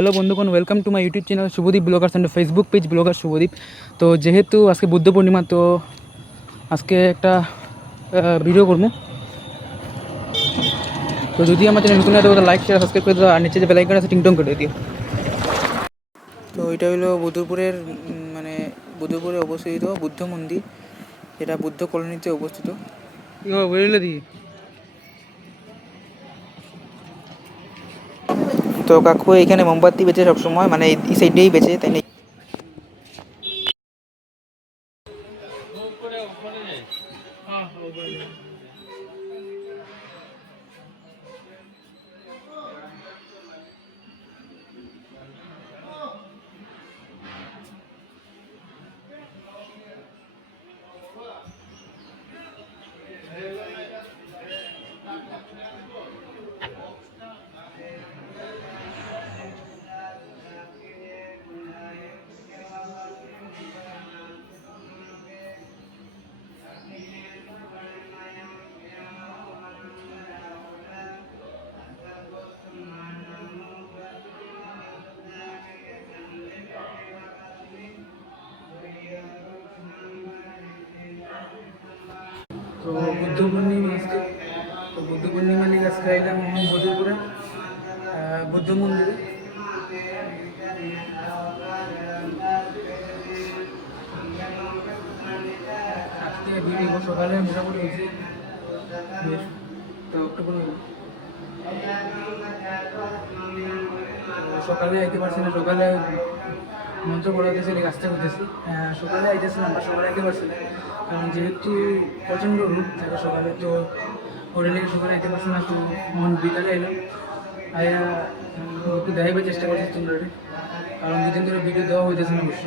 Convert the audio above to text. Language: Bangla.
হ্যালো বন্ধুগণ, welcome to my YouTube channel Shubhadeep bloggers and Facebook page blogger Shubhadeep. তো যেহেতু আজকে বুদ্ধ পূর্ণিমা, তো আজকে একটা ভিডিও করবো। তো যদি আমার চ্যানেল নতুন হয় তো লাইক শেয়ার সাবস্ক্রাইব করে দিও, আর নিচে যে বেল আইকন আছে টিংটং করে দিও। তো এটা হলো বুদ্ধপুরের বুদ্ধপুরে অবস্থিত বুদ্ধ মন্দির, যেটা বুদ্ধ কলোনিতে অবস্থিত। বুঝলে দি তো কাকু এখানে মোমবাতি বেচে সবসময়, মানে এই সাইডেই বেচে, তাই না? তো বুদ্ধ পূর্ণিমা আজকে, তো বুদ্ধ পূর্ণিমা নিয়ে আজকে এলাম বদুপুরে বুদ্ধ মন্দিরে। আজকে ভিডিও সকালে মোটামুটি হয়েছে, তো একটু সকালে আইতে পারছি না। সকালে মন্ত্র পড়াতেছে, কাজটা করতেছি। সকালে আইতেছিলাম বা সকালে আইতে পারছি না, কারণ যেহেতু প্রচণ্ড রোদ থাকে সকালে, তো ওটা লেগে সকালে আইতে পারছি না। তো বিকালে এলাম, আয়া একটু দেখাইবার চেষ্টা করছি তোমরা, কারণ দুদিন ধরে ভিডিও দেওয়া হইতেছে না অবশ্য।